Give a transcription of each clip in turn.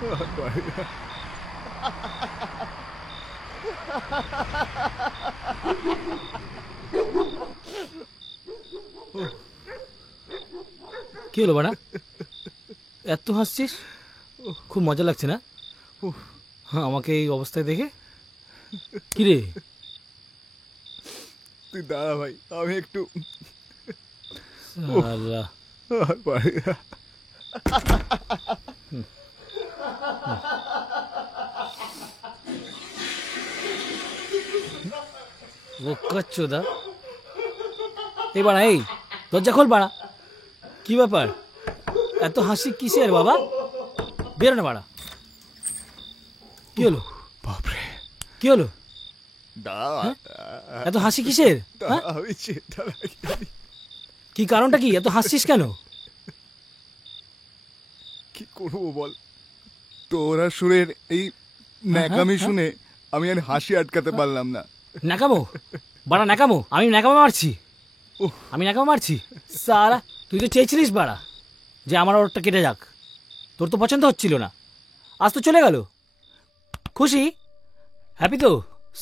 কি হলো বাড়া, এত হাসছিস? খুব মজা লাগছে না আমাকে এই অবস্থায় দেখে? কি রে? তুই দাঁড়া ভাই, আমি একটু চোদা। এই বাড়া, এই দরজা খোল বাড়া। কি ব্যাপার, এত হাসি কিসের বাবা? বেরো না বাড়া। কি হলো? বাপরে, কি হলো? এত হাসি কিসের? কি কারণটা কি? এত হাসছিস কেন? কি করবো বল, তোরা সুরের এই ন্যাকামি শুনে আমি আর হাসি আটকাতে পারলাম না। ন্যাকামো বাড়া, ন্যাকামো? আমি ন্যাকামো মারছি? আমি ন্যাকামো মারছি? সারা তুই তো চেয়েছিলিস বাড়া যে আমার ওরটা কেটে যাক। তোর তো পছন্দ হচ্ছিল না, আজ তো চলে গেল। খুশি? হ্যাপি তো?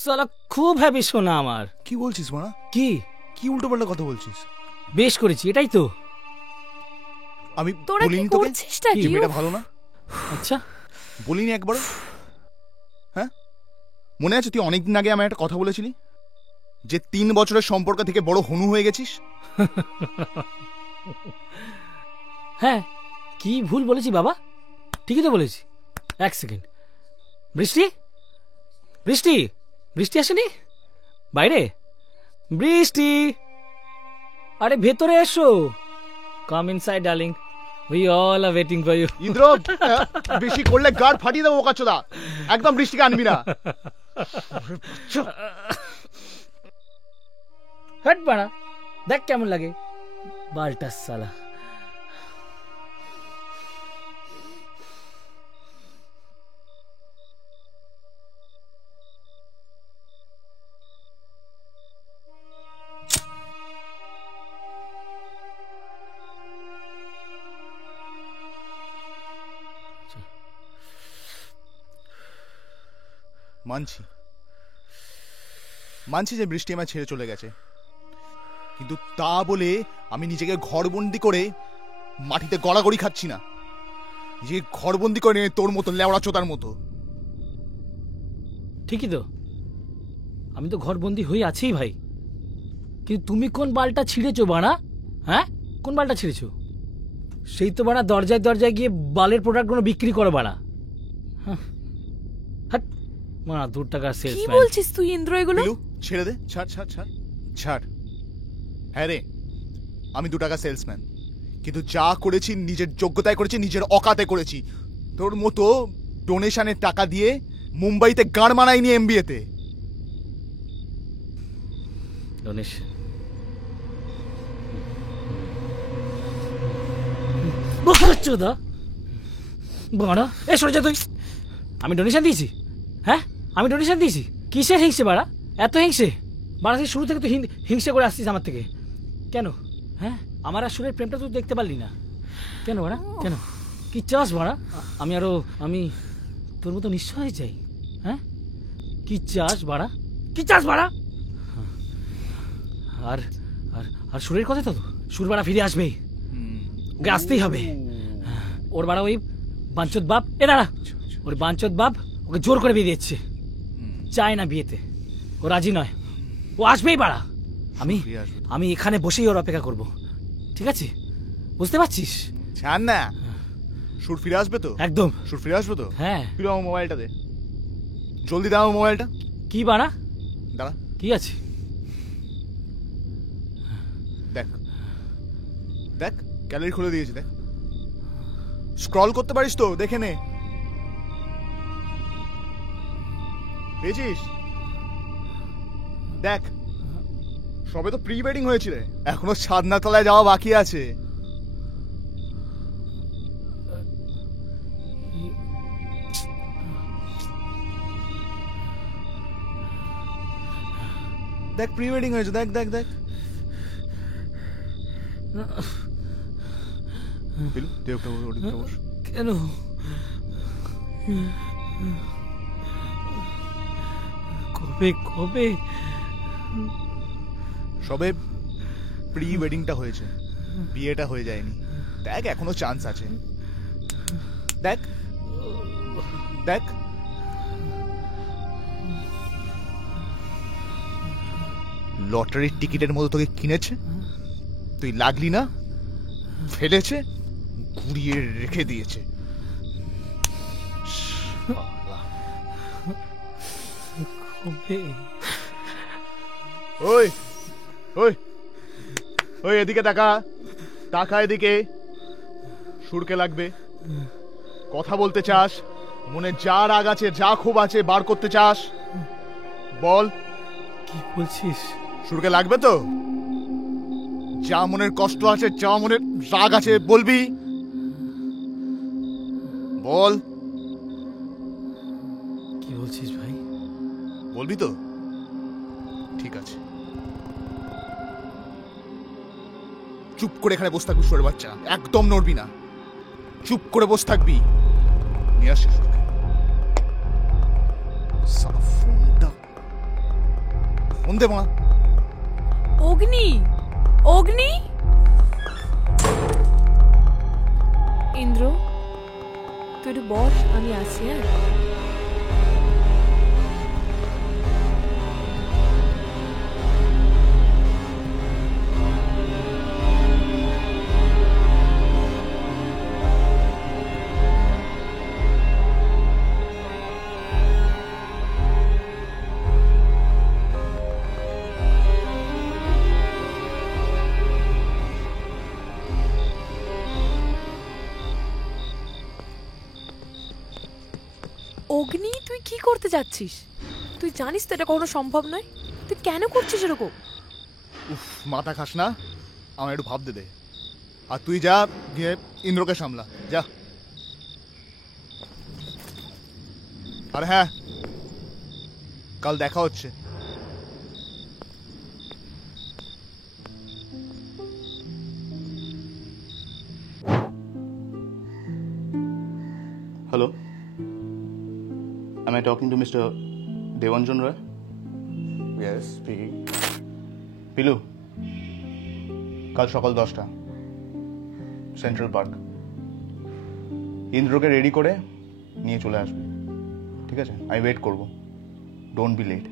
সালা খুব হ্যাপি শোনা আমার। কি বলছিস মানা? কি কি উল্টো পাল্টা কথা বলছিস? বেশ করেছি, এটাই তো। আমি তোরা কি করছিসটা? কি মেয়েটা ভালো না? আচ্ছা, বলিনি একবারও? হ্যাঁ, মনে আছে তুই অনেকদিন আগে আমার একটা কথা বলেছিলি যে 3 বছরের সম্পর্ক থেকে বড় হনু হয়ে গেছিস? হ্যাঁ, কি ভুল বলেছি বাবা? ঠিকই তো বলেছি। এক সেকেন্ড। বৃষ্টি, বৃষ্টি, বৃষ্টি আসেনি বাইরে? বৃষ্টি, আরে ভেতরে এসো। Come inside darling, we all are waiting for you. Indra, বেশি করলে গাড় ফাটিয়ে দেবো ওকাচোদা। একদম বৃষ্টিকে আনবি না। হট বাড়া, দেখ কেমন লাগে বালটা সালা। মানছি, মানছি যে বৃষ্টি আমার ছেড়ে চলে গেছে, কিন্তু তা বলে আমি নিজেকে ঘরবন্দি করে মাটিতে গড়াগড়ি খাচ্ছি না। নিজেকে ঘরবন্দি করে নিয়ে তোর মতো লেওড়া চোদার মতো। ঠিকই তো, আমি তো ঘরবন্দি হয়ে আছি ভাই। কিন্তু তুমি কোন বালটা ছিঁড়েছো বাড়া? হ্যাঁ, কোন বালটা ছিঁড়েছো? সেই তো বাড়া দরজায় দরজায় গিয়ে বালের প্রোডাক্টগুলো বিক্রি করো বাড়া। মারা 2 টাকার সেলসম্যান। কি বলছিস তুই ইন্দ্র এগুলো? ছেড়ে দে, ছাড় ছাড় ছাড় ছাড়। হ্যাঁ রে, আমি 2 টাকা সেলসম্যান, কিন্তু যা করেছি নিজের যোগ্যতায় করেছি, নিজের অকাতে করেছি। তোর মতো ডোনেশনের টাকা দিয়ে মুম্বাইতে গাড় মানাইনি এমবিএতে। ডোনেশন? বাড়া এ সরে যা তুই। আমি ডোনেশন দিয়েছি? হ্যাঁ, আমি ডোনেশন দিয়েছি? কিসের হিংসে বাড়া? এত হিংসে বাড়া? তুই শুরু থেকে তো হিংসে করে আসছিস আমার থেকে। কেন? হ্যাঁ, আমার আর সুরের প্রেমটা তুই দেখতে পারলি না কেন বাড়া? কেন? কি চাস বাড়া? আমি তোর মতো নিশ্চয় হয়ে যাই? হ্যাঁ, কি চাস বাড়া? কি চাস বাড়া? আর আর আর সুরের কথা তো, সুর বাড়া ফিরে আসবে, ওকে আসতেই হবে। ওর বাড়া ওই বাঞ্চত বাপ, এ দাঁড়া, ওর বাঞ্চত বাপ ওকে জোর করে বিয়ে দিচ্ছে। চায় না বিয়েতে, ও রাজি নয়, ও আসবেই বাড়া। আমি এখানে বসেই ওর অপেক্ষা করব, ঠিক আছে? বুঝতে পারছিস? ছাড় না, সুর ফিরে আসবে তো? একদম সুর ফিরে আসবে তো? হ্যাঁ। ফিরে আমার মোবাইলটা দে, জলদি দাও মোবাইলটা। কি বাড়া? দাঁড়া, কি আছে? দেখ দেখ, গ্যালারি খুলে দিয়েছি, দেখ। স্ক্রল করতে পারিস তো, দেখে নে। পেয়েছিস? দেখ, সবে তো প্রি ওয়েডিং হয়েছিল, এখনো সাদনা তলায় যাওয়া বাকি আছে। দেখ, প্রি ওয়েডিং হয়েছে, দেখ দেখ দেখ। কেন? কবে কবে? সবে প্রি ওয়েডিংটা হয়েছে, বিয়েটা হয়ে যায়নি। দেখ এখনো চান্স আছে। দেখ দেখ লটারির টিকিটের মতো তোকে কিনেছে, তুই লাগলি না, ফেলেছে, ঘুরিয়ে রেখে দিয়েছে। কবে? ওই ওই ওই এদিকে তাকা, তাকা এদিকে। সুরকে লাগবে, কথা বলতে চাস, মনে যা রাগ আছে যা ক্ষোভ আছে বার করতে চাস, বল। কি বলছিস? সুরকে লাগবে তো? যা মনের কষ্ট আছে, যা মনের রাগ আছে বলবি, বল। কি বলছিস ভাই? বলবি তো? ঠিক আছে, চুপ করে এখানে বসে থাকবি সুরের বাচ্চা, একদম নড়বি না, চুপ করে বসে থাকবি। নিয়ে আসছি সুরকে। সালা ফোনটা, ফোন দে মা। অগ্নি, অগ্নি। ইন্দ্র, তুই একটু বস, আমি আসি। হ্যাঁ, অগ্নি, তুই কি করতে যাচ্ছিস? তুই জানিস তো এটা কখনো সম্ভব নয়। তুই কেন করছিস এরকম? উফ, মাথা খাস না, আমার একটু ভাবতে দে। আর তুই যা, গিয়ে ইন্দ্রকে সামলা, যা। আর হ্যাঁ, কাল দেখা হচ্ছে। Hello. Am I talking to Mr. Devanjan Roy? Yes, speaking. পিলু, কাল সকাল 10টা, সেন্ট্রাল পার্ক। ইন্দ্রকে রেডি করে নিয়ে চলে আসবে, ঠিক আছে? আমি ওয়েট করবো, don't be late.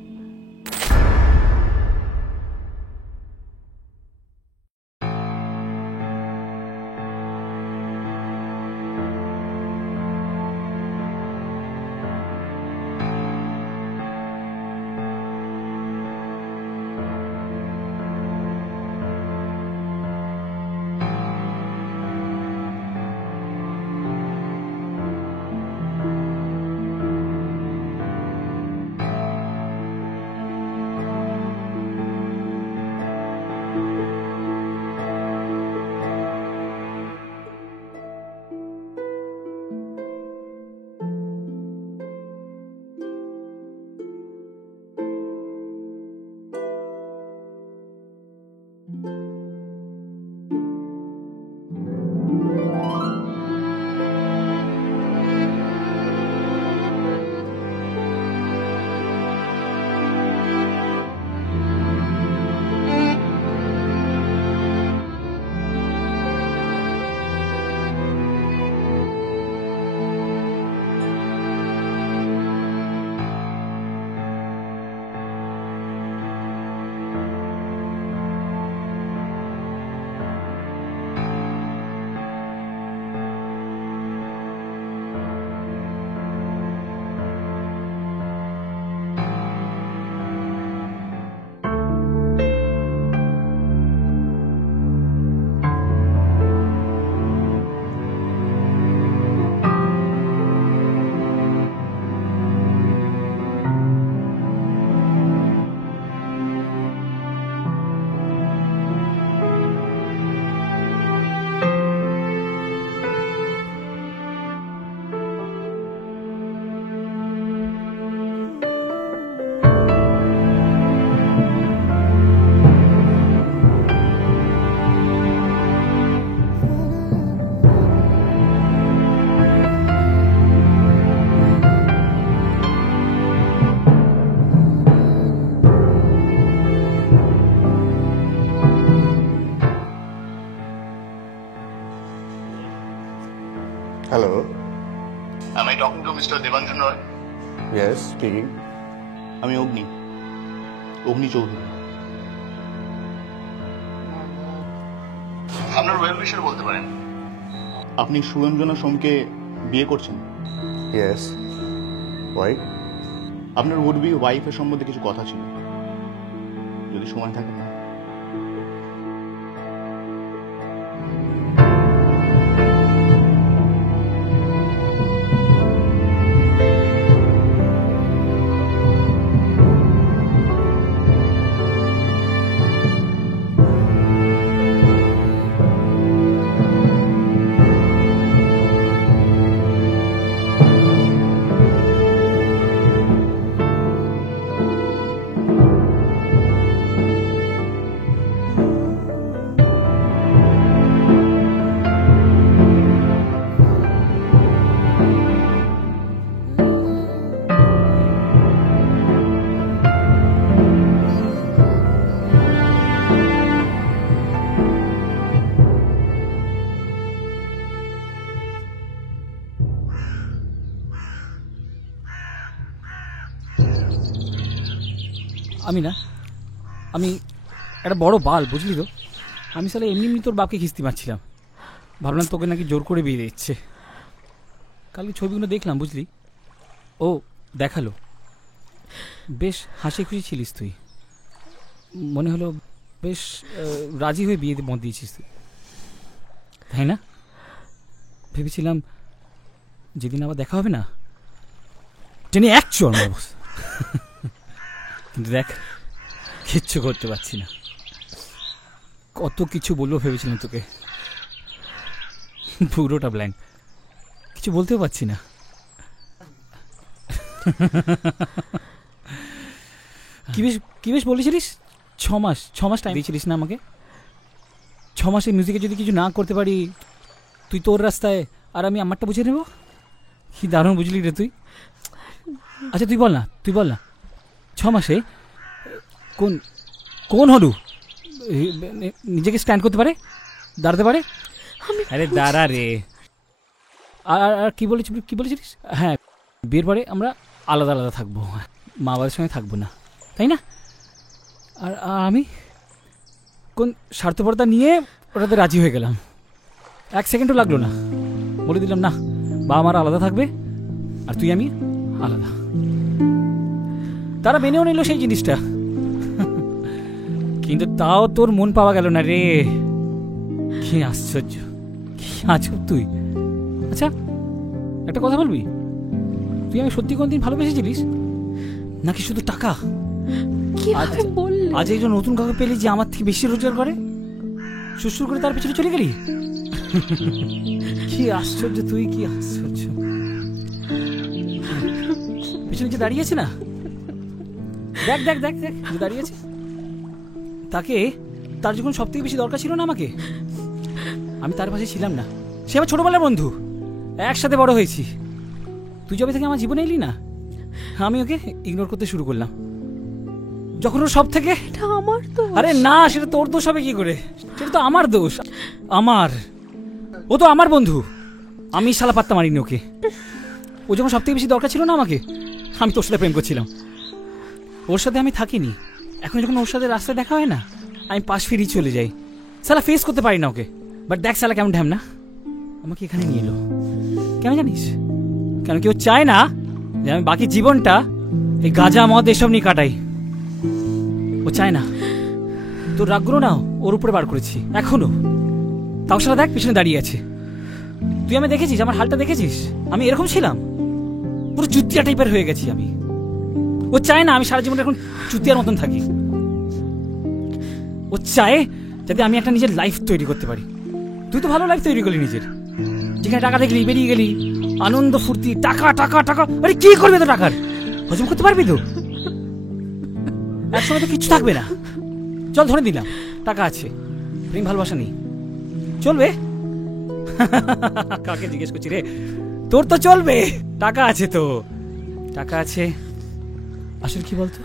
Am I talking to Mr. Devanjan Roy? Yes, speaking. আমি অগ্নি চৌধুরী। আপনার ওয়েল উইশার বলতে পারেন। আপনি সুরঞ্জনা সোমকে বিয়ে করছেন? Yes. Why? আপনার উড বি ওয়াইফের সম্বন্ধে কিছু কথা ছিল, যদি সময় থাকে না। আমি একটা বড় বাল, বুঝলি তো। আমি সালে এমনি তোর বাপকে খিস্তি মারছিলাম, ভাবলাম তোকে নাকি জোর করে বিয়ে দিচ্ছে। কালকে ছবিগুলো দেখলাম, বুঝলি। ও দেখালো, বেশ হাসি খুশি ছিলিস তুই, মনে হলো বেশ রাজি হয়ে বিয়েতে মত দিয়েছিস তুই, তাই না? ভেবেছিলাম যেদিন আবার দেখা হবে না টেনে এক চর মারব, কিন্তু দেখ কিচ্ছু করতে পারছি না। কত কিছু বলবো ভেবেছিলাম তোকে, পুরোটা ব্ল্যাঙ্ক, কিছু বলতেও পারছি না। কি বেশ বলেছিলিস? 6 মাস টাইম দিয়েছিলিস না আমাকে? 6 মাসে মিউজিকে যদি কিছু না করতে পারি, তুই তোর রাস্তায় আর আমি আমারটা বুঝে নেব। কি দারুণ বুঝলি রে তুই। আচ্ছা তুই বল না 6 মাসে কোন হলু নিজেকে স্ট্যান্ড করতে পারে, দাঁড়াতে পারে? আরে দাঁড়া রে। আর কি বলেছিলিস? হ্যাঁ, বিয়ের পরে আমরা আলাদা আলাদা থাকবো, মা বাবার সঙ্গে থাকবো না, তাই না? আর আমি কোন স্বার্থপরতা নিয়ে ওটাতে রাজি হয়ে গেলাম, 1 সেকেন্ডও লাগলো না, বলে দিলাম না, বাবা মারা আলাদা থাকবে আর তুই আমি আলাদা। তারা মেনেও নিল সেই জিনিসটা, কিন্তু তাও তোর মন পাওয়া গেল না রে। কি আশ্চর্য, কি আজব তুই। আচ্ছা একটা কথা বলবি, তুই আমি সত্যি কোনদিন ভালোবেসেছিলিস নাকি শুধু টাকা? কিভাবে বললি? আজ একজন নতুন কাউকে পেলি যে আমার থেকে বেশি রোজগার করে, সুসুর করে তার পেছনে চলে গেলি। কি আশ্চর্য তুই, কি আশ্চর্য। পিছনে যে দাঁড়িয়েছে না, দেখ দেখ দেখ দেখ যে দাঁড়িয়েছে, তার যখন সব থেকে বেশি দরকার ছিল না আমাকে, আমি তার পাশে ছিলাম না। সে আমার ছোটবেলার বন্ধু, একসাথে বড় হয়েছি। তুই যবে থেকে আমার জীবনে এলি না, আমি ওকে ইগনোর করতে শুরু করলাম। যখন ও সব থেকে, এটা আমার দোষ। আরে না, সেটা তোর দোষ হবে কি করে? সেটা তো আমার দোষ। ও তো আমার বন্ধু, আমি শালা পাত্তা মারিনি ওকে। ও যখন সব থেকে বেশি দরকার ছিল না আমাকে, আমি তোর সাথে প্রেম করছিলাম। ওর সাথে আমি থাকিনি, এখন যখন ওর সাথে রাস্তায় দেখা হয় না, আমি পাশ ফিরিয়ে চলে যাই। শালা ফেস করতে পারি না ওকে। বাট দেখ শালা কেমন ঢ্যাম না, আমাকে এখানে নিয়ে এলো কেন জানিস? কেন কেউ চায় না যে আমি বাকি জীবনটা এই গাঁজা মদ এসব নিয়ে কাটাই। ও চায় না। তোর রাগগুলো না ওর উপরে বার করেছি এখনো, তাও শালা দেখ পিছনে দাঁড়িয়ে আছে। তুই আমি দেখেছিস, আমার হালটা দেখেছিস? আমি এরকম ছিলাম, পুরো চুতিয়া টাইপের হয়ে গেছি আমি। ও চায় না আমি সারা জীবন এখন চুতিয়ার মতন থাকি। ও চায় যাতে আমি একটা নিজের লাইফ তৈরি করতে পারি। তুই তো ভালো লাইফ তৈরি করলি নিজের, যেখানে টাকা দেখলি বেরিয়ে গেলি, আনন্দ ফুর্তি, টাকা টাকা টাকা। আরে কি করবে তো টাকার? হজম করতে পারবি তো? একসময় তো কিচ্ছু থাকবে না। চল ধরে দিলাম টাকা আছে, প্রেম ভালোবাসা নেই, চলবে? কাকে জিজ্ঞেস করছি রে? তোর তো চলবে, টাকা আছে তো, টাকা আছে। আসলে কি বলতো,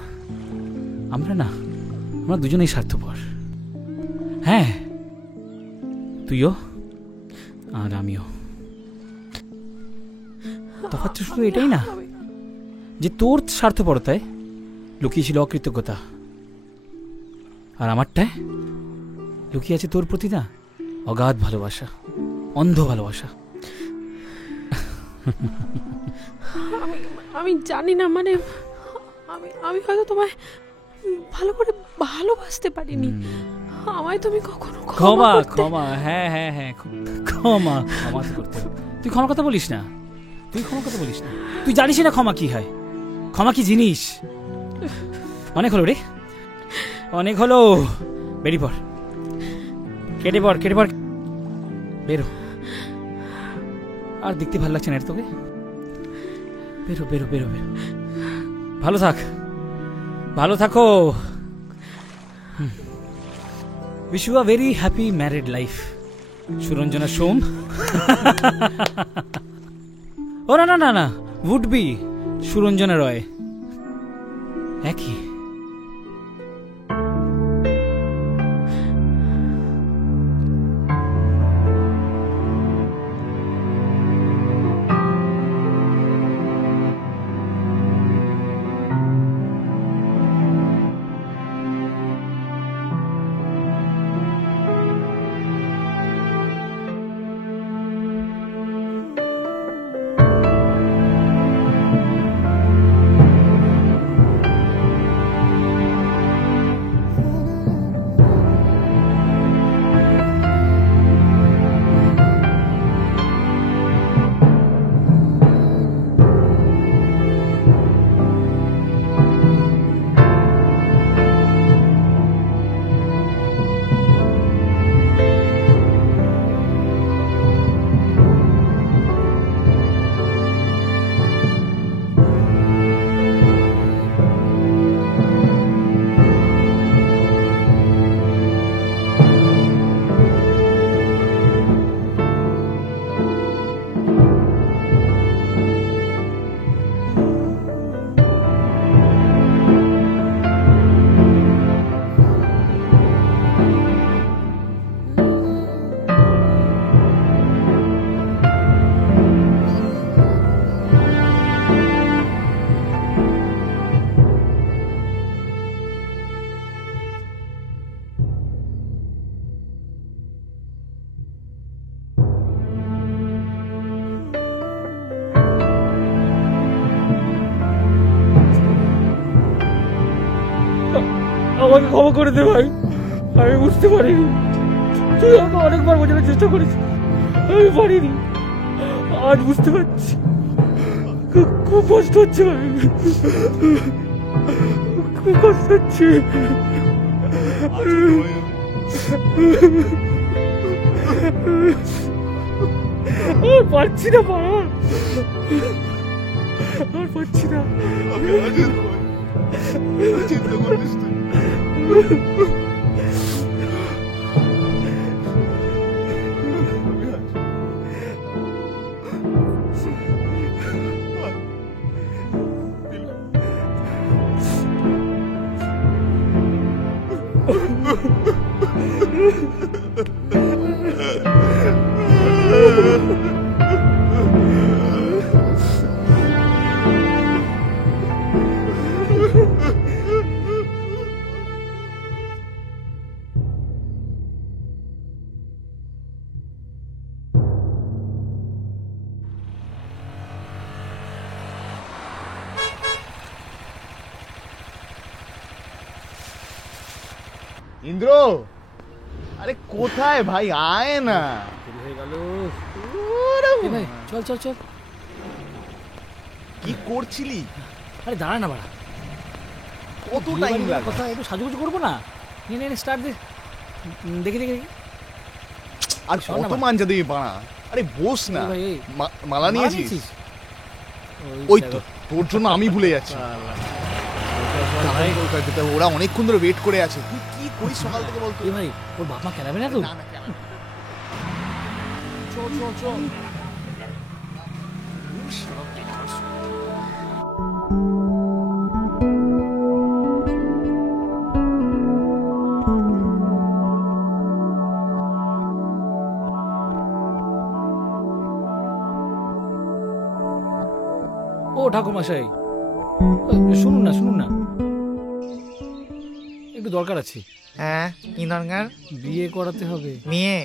আমরা দুজনেই স্বার্থপর। হ্যাঁ, তুইও আর আমিও। তফাৎটা শুধু এটাই না যে তোর স্বার্থপরতায় লুকিয়ে ছিল অকৃতজ্ঞতা, আর আমারটায় লুকিয়ে আছে তোর প্রতি না অগাধ ভালোবাসা, অন্ধ ভালোবাসা। আমি জানি না, মানে আমি আমি হয়তো তোমায় ভালো করে ভালোবাসতে পারিনি। আমায় তুমি কখনো ক্ষমা করতে- ক্ষমা, হ্যাঁ হ্যাঁ হ্যাঁ, ক্ষমা ক্ষমা তো করতে হবে। তুই ক্ষমা কথা বলিস না, তুই ক্ষমা কথা বলিস না। তুই জানিস না ক্ষমা কি হয়, ক্ষমা কি জিনিস। অনেক হলো রে, অনেক হলো। বেরিয়ে পড়, কেটে পড়, কেটে পড়, বেরো। আর দেখতে ভালো লাগছে না রে তোকে। বেরো বেরো বেরো বেরো, ভালো থাক, ভালো থাকো। Wish you a very happy married life, Suranjana Som. ও না না না না, উড বি সুরঞ্জনা রয়, একই। আমাকে ক্ষমা করে দে ভাই, আমি বুঝতে পারিনি। তুই আমাকে অনেকবার বোঝানোর চেষ্টা করেছিস, আমি পারিনি। আজ বুঝতে পারছি, খুব কষ্ট হচ্ছে ভাই, খুব কষ্ট হচ্ছে। আর পারছি না পারা, আর পারছি না। চিন্তা করিস তুই। ইন্দ্র, আরে কোথায় ভাই, আয় না। হয়ে গেল ওরে ভাই, চল চল চল। কি করছিলি? আরে দাঁড়া না বাড়া, কত টাইম লাগে? কথা একটু সাজুগুজু করবো না। নে নে স্টার্ট দে, দেখি দেখি দেখি। আর শোন না কত ভাই। মাঞ্জা দিবি বানা? আরে বস না। এই ভাই, এই। মালা নিয়েছিস? নিয়েছিস? ওই তো তোর জন্য আমি ভুলে যাচ্ছি। ওরা অনেকক্ষণ ধরে ওয়েট করে আছে। তুই কি করিস সকাল থেকে বলতো? এ ভাই, ওর বাপ মা কেনাবে না তো? না না কেন? চল চল চল। ও ঠাকুরমশাই, শুনুন না শুনুন না, একটু দরকার আছে। হ্যাঁ, কি দরকার? বিয়ে করাতে হবে। মেয়ে?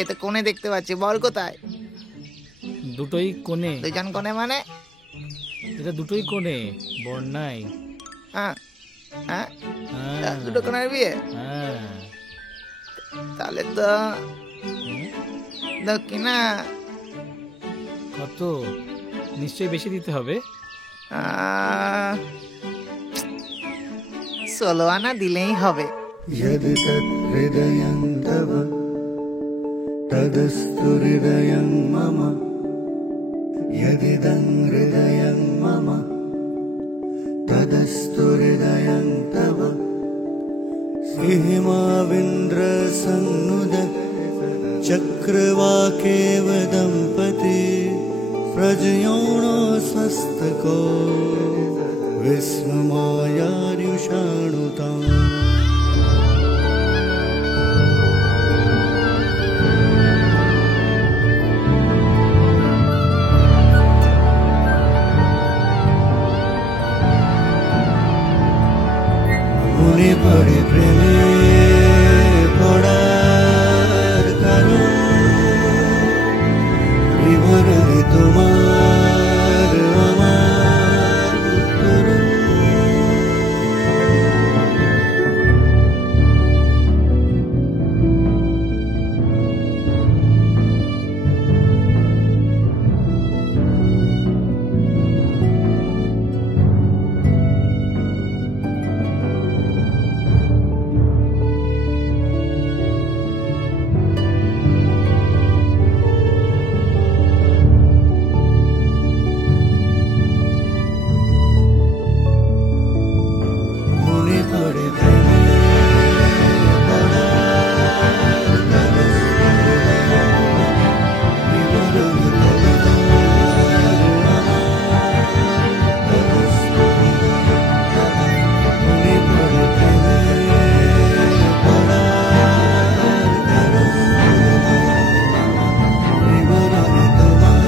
এতে কোণে দেখতে পাচ্ছি, বল কোথায়? দুটোই কোণে। দুজন কোণে মানে? এটা দুটোই কোণে, বর নাই। হ্যাঁ হ্যাঁ, হ্যাঁ, দুটো কোণের বিয়ে? হ্যাঁ। তাহলে তো হুম, দক্ষিণা কত? নিশ্চয়ই বেশি দিতে হবে। 16 আনা দিলেই হবে। यदि तत्हृदयं तव तदस्तु हृदयं मम यदिदं हृदयं मम तदस्तु हृदयं तव सिंहमाविन्द्रसन्नुद चक्रवाकेव दम्पती प्रजयोणो स्वस्तको विश्वमायार्युषाणुताम् মনে পড়ে প্রেমে পড়ার কারণ বিবরণে তোমার আমার উত্তরণ। মনে পড়ে প্রেমে পড়ার কারণ বিবরণে তোমার আমার মনে পড়ে প্রেমে পড়ার কারণ বিবরণে তোমার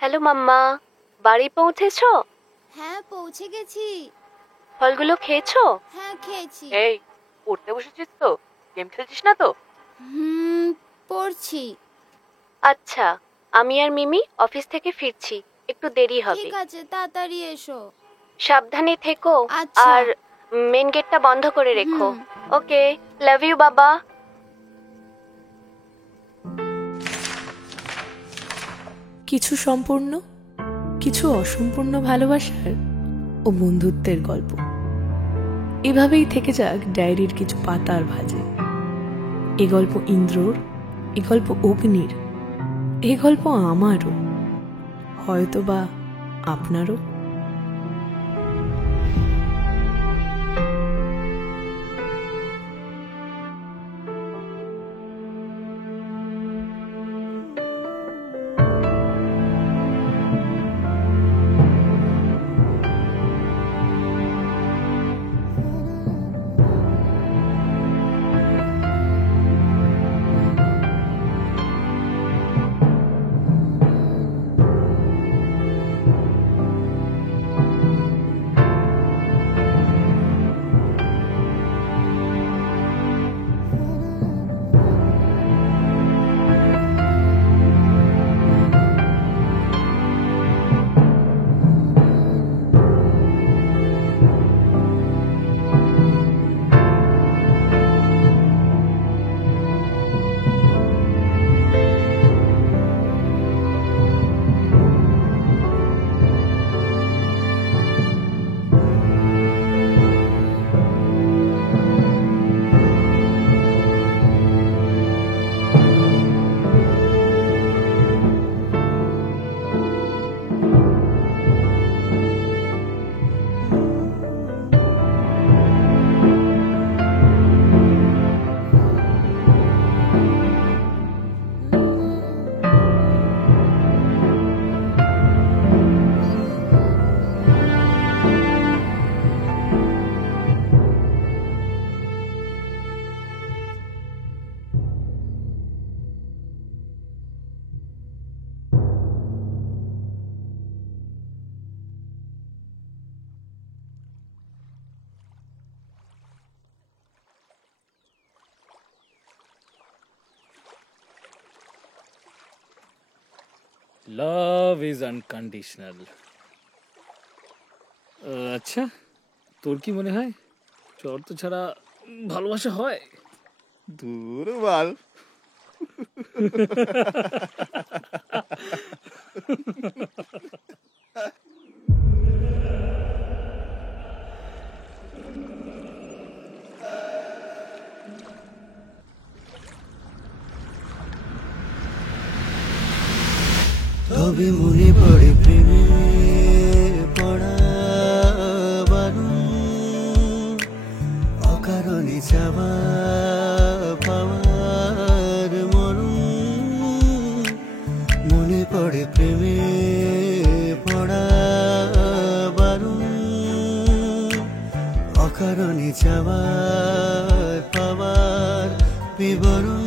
হ্যালো মাম্মা, বাড়ি পৌঁছেছো? হ্যাঁ পৌঁছে গেছি। ফলগুলো খেয়েছো? হ্যাঁ খেয়েছি। এই, পড়তে বসেছিস তো? গেম খেলছিস না তো? পড়ছি। আচ্ছা, আমি আর মিমি অফিস থেকে ফিরছি, একটু দেরি হবে। ঠিক আছে, তাড়াতাড়ি এসো। সাবধানে থেকো। আচ্ছা। আর মেন গেটটা বন্ধ করে রেখো। হুম। ওকে, লাভ ইউ বাবা। কিছু সম্পূর্ণ, কিছু অসম্পূর্ণ ভালোবাসার ও বন্ধুত্বের গল্প। এভাবেই থেকে যাক ডায়েরির কিছু পাতার ভাঁজে। এ গল্প ইন্দ্রর, এ গল্প অগ্নির, এ গল্প আমারও, হয়তোবা আপনারও। Love is unconditional. আচ্ছা, তোর কি মনে হয় শর্ত ছাড়া ভালোবাসা হয়? দূর বাল। তবে মনে পড়ে প্রেমে পড়া বারণ, অকারণে যাওয়া পাওয়ার মরণ। মনে পড়ে প্রেমে পড়া বারণ, অকারণে যাওয়া পাওয়ার বিবরণ।